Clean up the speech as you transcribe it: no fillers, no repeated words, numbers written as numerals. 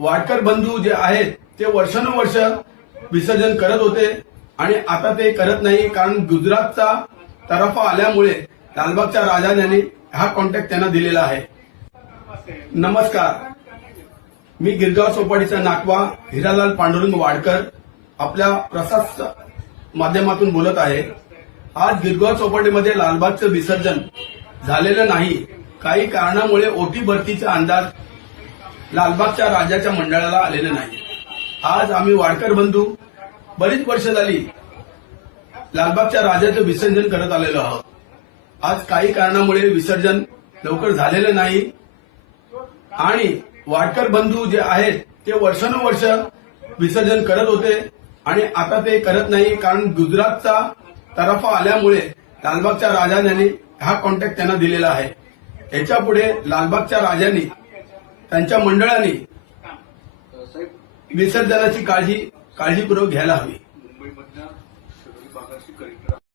वाडकर बंधू जे आहेत ते वर्षानुवर्ष विसर्जन करत होते आणि आता ते करत नाही, कारण गुजरातचा तराफा आल्यामुळे लालबागच्या राजाने हा कॉन्टॅक्ट त्यांना दिलेला आहे. नमस्कार, मी गिरगाव चौपाटीचा नाकवा हिरालाल पांडुरंग वाडकर आपल्या प्रसाद माध्यमातून बोलत आहे. आज गिरगाव चौपाटीमध्ये लालबागचं विसर्जन झालेलं नाही. काही कारणामुळे ओटी भरतीचा अंदाज लालबागच्या राजाच्या मंडळाला आलेला नाही. आज आम्ही वाडकर बंधू बरीच वर्ष झाली लालबागच्या राजाचं विसर्जन करत आलेलो आहोत. आज काही कारणामुळे विसर्जन लवकर झालेलं नाही आणि वाडकर बंधू जे आहेत ते वर्षानुवर्ष विसर्जन करत होते आणि आता ते करत नाही, कारण गुजरातचा तराफा आल्यामुळे लालबागच्या राजाने हा कॉन्टॅक्ट त्यांना दिलेला आहे. याच्या पुढे लालबागच्या राजांनी त्यांच्या मंडळाने विसर्जनाची काळजीपूर्वक घ्यायला हवी. मुंबईमधल्या शहरी भागाशी कनेक्ट